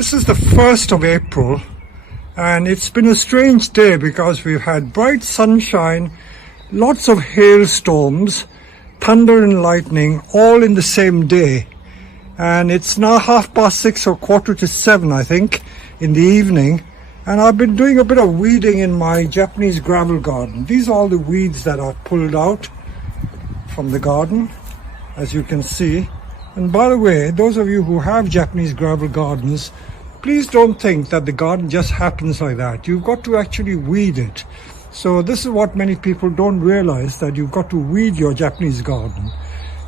This is the 1st of April, and it's been a strange day because we've had bright sunshine, lots of hailstorms, thunder and lightning all in the same day. And it's now 6:30 or 6:45, I think, in the evening. And I've been doing a bit of weeding in my Japanese gravel garden. These are all the weeds that I've pulled out from the garden, as you can see. And by the way, those of you who have Japanese gravel gardens, please don't think that the garden just happens like that. You've got to actually weed it. So this is what many people don't realize, that you've got to weed your Japanese garden.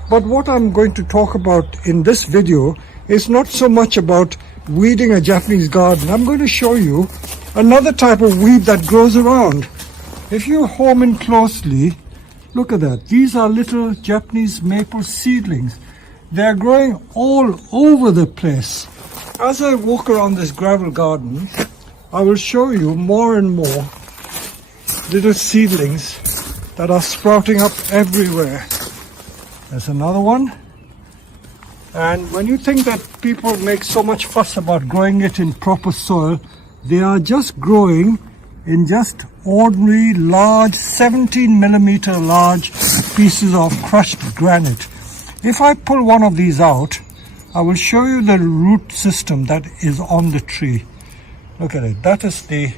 But what I'm going to talk about in this video is not so much about weeding a Japanese garden. I'm going to show you another type of weed that grows around. If you home in closely, look at that. These are little Japanese maple seedlings. They're growing all over the place. As I walk around this gravel garden, I will show you more and more little seedlings that are sprouting up everywhere. There's another one. And when you think that people make so much fuss about growing it in proper soil, they are just growing in just ordinary large 17mm large pieces of crushed granite. If I pull one of these out, I will show you the root system that is on the tree. Look at it. That is the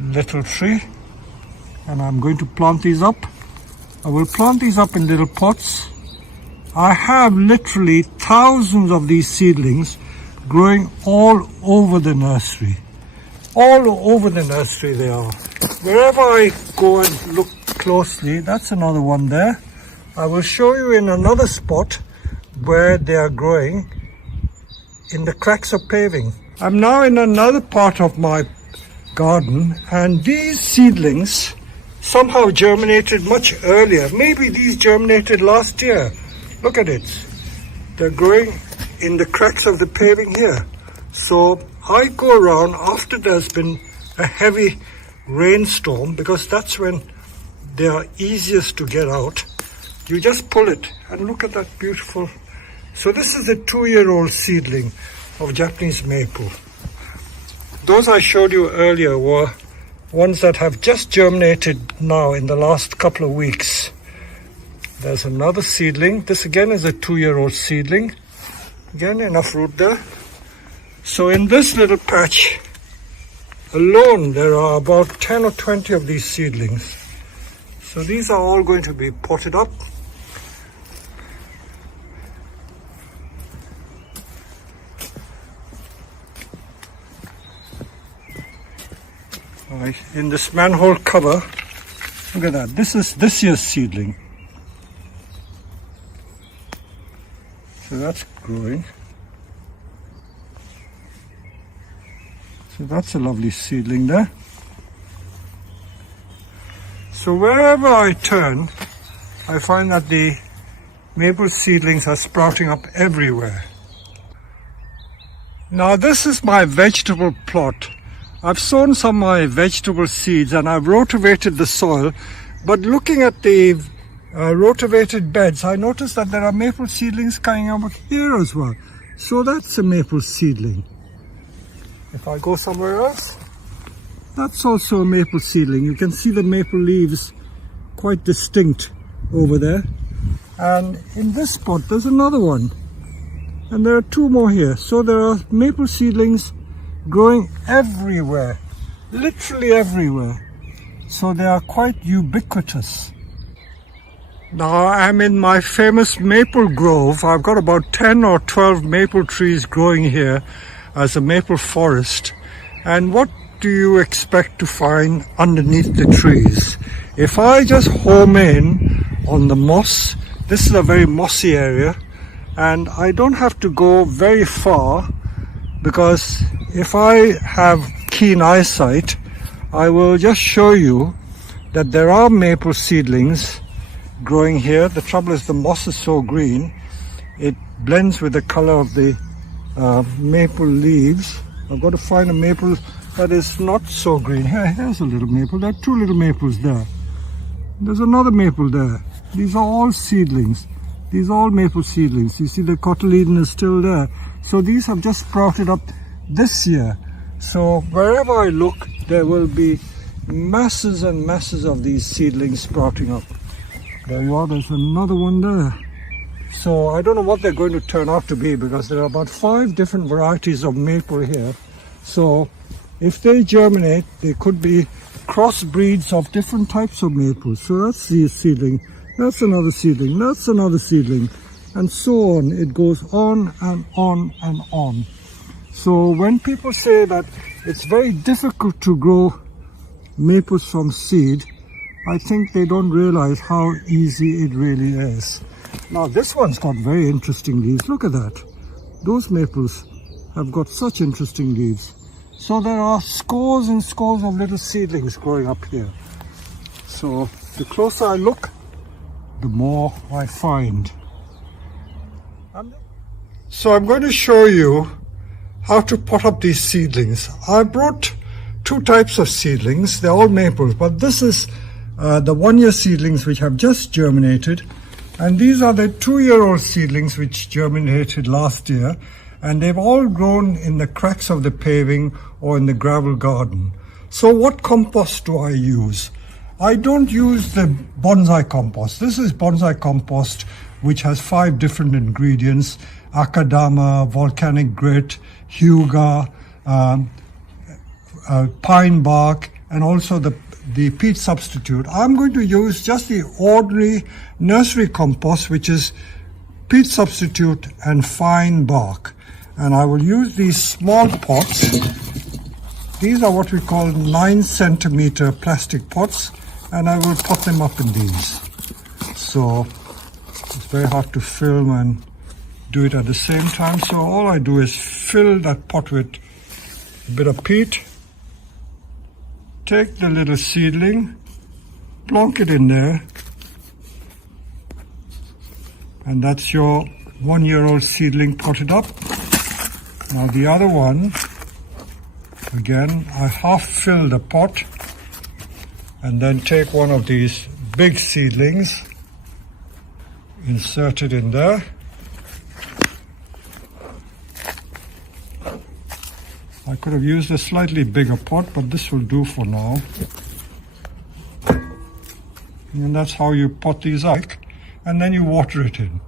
little tree. And I'm going to plant these up. I will plant these up in little pots. I have literally thousands of these seedlings growing all over the nursery. All over the nursery they are. Wherever I go and look closely, that's another one there. I will show you in another spot where they are growing in the cracks of paving. I'm now in another part of my garden, and these seedlings somehow germinated much earlier. Maybe these germinated last year. Look at it. They're growing in the cracks of the paving here. So I go around after there's been a heavy rainstorm, because that's when they are easiest to get out. You just pull it, and look at that beautiful. So this is a 2-year-old seedling of Japanese maple. Those I showed you earlier were ones that have just germinated now in the last couple of weeks. There's another seedling. This again is a 2-year-old seedling. Again, enough root there. So in this little patch alone, there are about 10 or 20 of these seedlings. So these are all going to be potted up. Right, in this manhole cover, look at that. This is this year's seedling. So that's growing. So that's a lovely seedling there. So wherever I turn, I find that the maple seedlings are sprouting up everywhere. Now this is my vegetable plot. I've sown some of my vegetable seeds and I've rotivated the soil, but looking at the rotivated beds, I noticed that there are maple seedlings coming up here as well. So that's a maple seedling. If I go somewhere else, that's also a maple seedling. You can see the maple leaves quite distinct over there. And in this spot, there's another one. And there are 2 more here. So there are maple seedlings growing everywhere, literally everywhere. So they are quite ubiquitous. Now I'm in my famous maple grove. I've got about 10 or 12 maple trees growing here as a maple forest. And what do you expect to find underneath the trees? If I just home in on the moss, this is a very mossy area, and I don't have to go very far, because if I have keen eyesight, I will just show you that there are maple seedlings growing here. The trouble is the moss is so green, it blends with the color of the maple leaves. I've got to find a maple that is not so green. Here's a little maple. There are 2 little maples there. There's another maple there. These are all seedlings. These are all maple seedlings. You see the cotyledon is still there. So these have just sprouted up this year. So wherever I look, there will be masses and masses of these seedlings sprouting up. There you are, there's another one there. So I don't know what they're going to turn out to be, because there are about 5 different varieties of maple here. So if they germinate, they could be crossbreeds of different types of maples. So that's the seedling, that's another seedling, that's another seedling, and so on. It goes on and on and on. So when people say that it's very difficult to grow maples from seed, I think they don't realize how easy it really is. Now this one's got very interesting leaves. Look at that. Those maples have got such interesting leaves. So there are scores and scores of little seedlings growing up here. So the closer I look, the more I find. So I'm going to show you how to pot up these seedlings. I brought 2 types of seedlings. They're all maples, but this is the 1-year seedlings which have just germinated, and these are the 2-year-old seedlings which germinated last year, and they've all grown in the cracks of the paving or in the gravel garden. So what compost do I use? I don't use the bonsai compost. This is bonsai compost which has 5 different ingredients: akadama, volcanic grit, heuga, pine bark, and also the peat substitute. I'm going to use just the ordinary nursery compost, which is peat substitute and fine bark. And I will use these small pots. These are what we call 9 centimeter plastic pots, and I will pot them up in these. So it's very hard to film and do it at the same time. So all I do is fill that pot with a bit of peat, take the little seedling, plonk it in there, and that's your 1-year-old seedling potted up. Now the other one, again, I half fill the pot and then take one of these big seedlings, insert it in there. I could have used a slightly bigger pot, but this will do for now. And that's how you pot these up. And then you water it in.